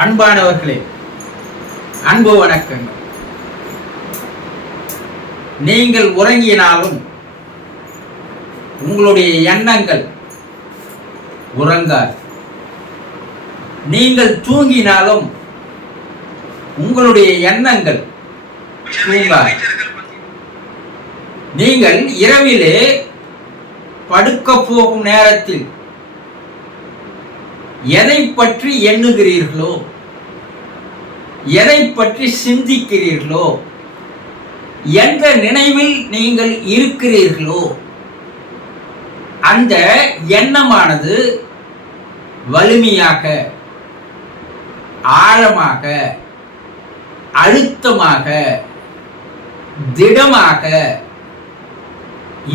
அன்பானவர்களே, அன்பு வணக்கங்கள். நீங்கள் உறங்கினாலும் உங்களுடைய எண்ணங்கள் உறங்காது. நீங்கள் தூங்கினாலும் உங்களுடைய எண்ணங்கள் தூங்காது. நீங்கள் இரவிலே படுக்க போகும் நேரத்தில் எதை பற்றி எண்ணுகிறீர்களோ, எதை பற்றி சிந்திக்கிறீர்களோ, எந்த நினைவில் நீங்கள் இருக்கிறீர்களோ, அந்த எண்ணமானது வலிமையாக, ஆழமாக, அழுத்தமாக, திடமாக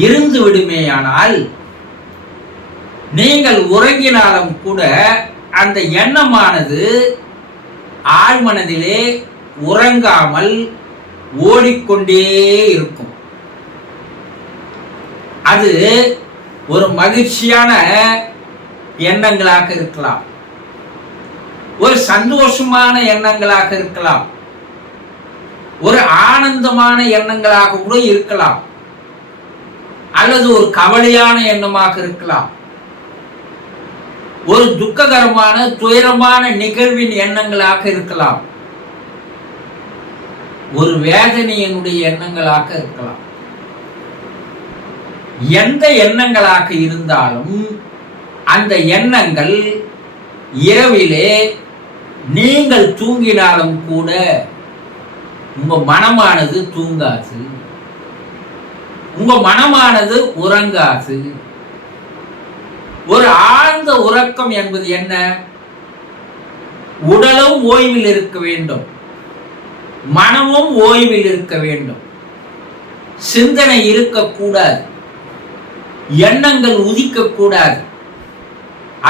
இருந்து விடுமேயானால் நீங்கள் உறங்கினாலும் கூட அந்த எண்ணமானது ஆழ்மனதிலே உறங்காமல் ஓடிக்கொண்டே இருக்கும். அது ஒரு மகிழ்ச்சியான எண்ணங்களாக இருக்கலாம், ஒரு சந்தோஷமான எண்ணங்களாக இருக்கலாம், ஒரு ஆனந்தமான எண்ணங்களாக கூட இருக்கலாம், அல்லது ஒரு கவலையான எண்ணமாக இருக்கலாம், ஒரு துக்ககரமான துயரமான நிகழ்வின் எண்ணங்களாக இருக்கலாம், ஒரு வேதனையினுடைய எண்ணங்களாக இருக்கலாம். எந்த எண்ணங்களாக இருந்தாலும் அந்த எண்ணங்கள் இரவிலே நீங்கள் தூங்கினாலும் கூட உங்க மனமானது தூங்காது, உங்க மனமானது உறங்காது. ஒரு ஆழ்ந்த உறக்கம் என்பது என்ன? உடலும் ஓய்வில் இருக்க வேண்டும், மனமும் ஓய்வில் இருக்க வேண்டும், சிந்தனை இருக்கக்கூடாது, எண்ணங்கள் உதிக்கக்கூடாது.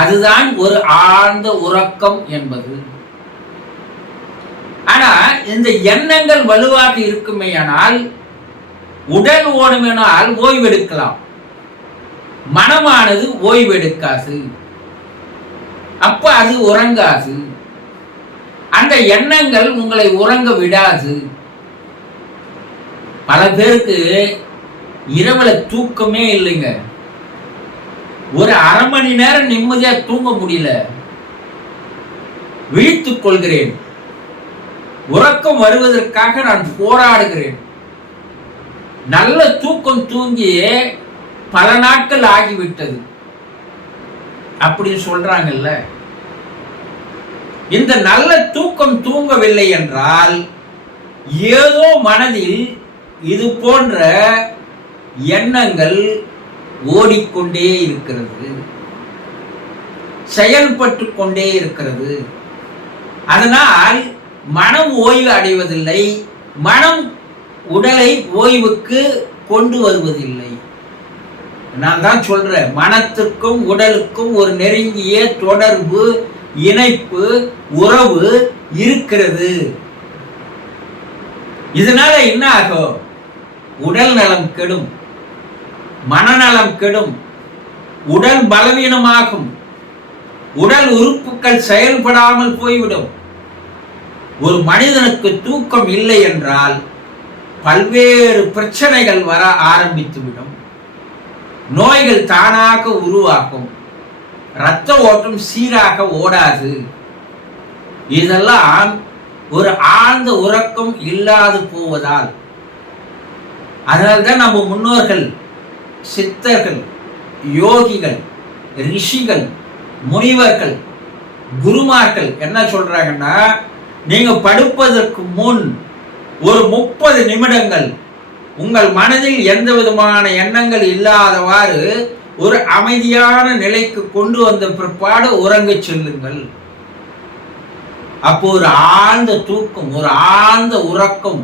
அதுதான் ஒரு ஆழ்ந்த உறக்கம் என்பது. ஆனா இந்த எண்ணங்கள் வலுவாக இருக்குமேயானால் உடல் ஓடுமெனால் ஓய்வெடுக்கலாம், மனமானது ஓய்வெடுக்காது, அப்ப அது உறங்காது. அந்த எண்ணங்கள் உங்களை உறங்க விடாது. பல பேருக்கு இரவுல தூக்கமே இல்லைங்க. ஒரு அரை மணி நேரம் நிம்மதியா தூங்க முடியல. விழித்துக் கொள்கிறேன், உறக்கம் வருவதற்காக நான் போராடுகிறேன். நல்ல தூக்கம் தூங்கியே பல நாட்கள் ஆகிவிட்டது அப்படின்னு சொல்றாங்கல்ல. இந்த நல்ல தூக்கம் தூங்கவில்லை என்றால் ஏதோ மனதில் இது போன்ற எண்ணங்கள் ஓடிக்கொண்டே இருக்கிறது, செயல்பட்டு கொண்டே இருக்கிறது. அதனால் மனம் ஓய்வு அடைவதில்லை, மனம் உடலை ஓய்வுக்கு கொண்டு வருவதில்லை. நான் தான் சொல்றேன், மனத்திற்கும் உடலுக்கும் ஒரு நெருங்கிய தொடர்பு, இணைப்பு, உறவு இருக்கிறது. இதனால என்ன ஆகும்? உடல் நலம் கெடும், மனநலம் கெடும், உடல் பலவீனமாகும், உடல் உறுப்புகள் செயல்படாமல் போய்விடும். ஒரு மனிதனுக்கு தூக்கம் இல்லை என்றால் பல்வேறு பிரச்சனைகள் வர ஆரம்பித்துவிடும், நோய்கள் தானாக உருவாக்கும், இரத்த ஓட்டம் சீராக ஓடாது. இதெல்லாம் ஒரு ஆழ்ந்த உறக்கம் இல்லாது போவதால். அதனால்தான் நம்ம முன்னோர்கள், சித்தர்கள், யோகிகள், ரிஷிகள், முனிவர்கள், குருமார்கள் என்ன சொல்றாங்கன்னா, நீங்க படுப்பதற்கு முன் ஒரு 30 நிமிடங்கள் உங்கள் மனதில் எந்த விதமான எண்ணங்கள் இல்லாதவாறு ஒரு அமைதியான நிலைக்கு கொண்டு வந்த பிற்பாடு உறங்க செல்லுங்கள். அப்போ ஒரு ஆழ்ந்த தூக்கம், ஒரு ஆழ்ந்த உறக்கம்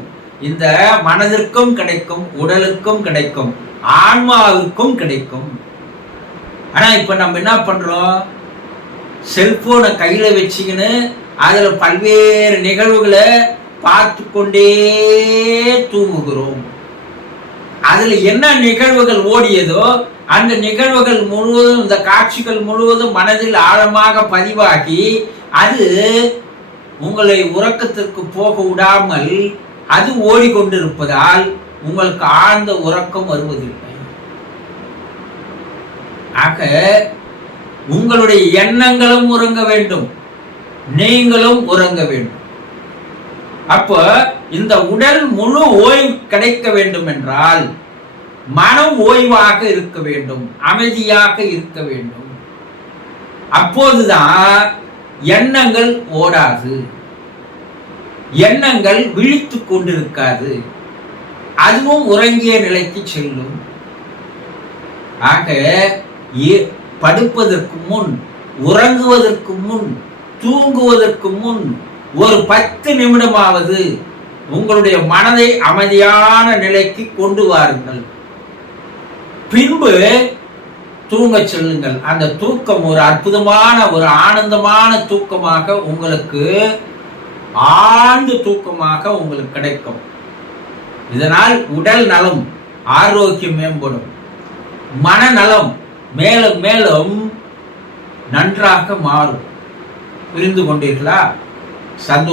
இந்த மனதிற்கும் கிடைக்கும், உடலுக்கும் கிடைக்கும், ஆன்மாவிற்கும் கிடைக்கும். ஆனா இப்ப நம்ம என்ன பண்றோம்? செல்போனை கையில வச்சுக்கின்னு அதுல பல்வேறு நிகழ்வுகளை பார்த்து கொண்டே தூங்குகிறோம். அதுல என்ன நிகழ்வுகள் ஓடியதோ அந்த நிகழ்வுகள் முழுவதும், இந்த காட்சிகள் முழுவதும் மனதில் ஆழமாக பதிவாகி அது உங்களை உறக்கத்திற்கு போக விடாமல் அது ஓடிக்கொண்டிருப்பதால் உங்களுக்கு ஆழ்ந்த உறக்கம் வருவதில்லை. ஆக உங்களுடைய எண்ணங்களும் உறங்க வேண்டும், நீங்களும் உறங்க வேண்டும். அப்போ இந்த உடல் முழு ஓய்வு கிடைக்க வேண்டும் என்றால் மனம் ஓய்வாக இருக்க வேண்டும், அமைதியாக இருக்க வேண்டும். அப்போதுதான் எண்ணங்கள் ஓடாது, எண்ணங்கள் விழித்து கொண்டிருக்காது, அதுவும் உறங்கிய நிலைக்கு செல்லும். ஆக படுப்பதற்கு முன், உறங்குவதற்கு முன், தூங்குவதற்கு முன் ஒரு 10 நிமிடமாவது உங்களுடைய மனதை அமைதியான நிலைக்கு கொண்டு வாருங்கள். பின்பு தூங்க செல்லுங்கள். அந்த தூக்கம் ஒரு அற்புதமான, ஒரு ஆனந்தமான தூக்கமாக உங்களுக்கு, ஆழ்ந்த தூக்கமாக உங்களுக்கு கிடைக்கும். இதனால் உடல் நலம், ஆரோக்கியம் மேம்படும், மனநலம் மேலும் மேலும் நன்றாக மாறும். புரிந்து கொண்டீர்களா? சந்தோஷம்.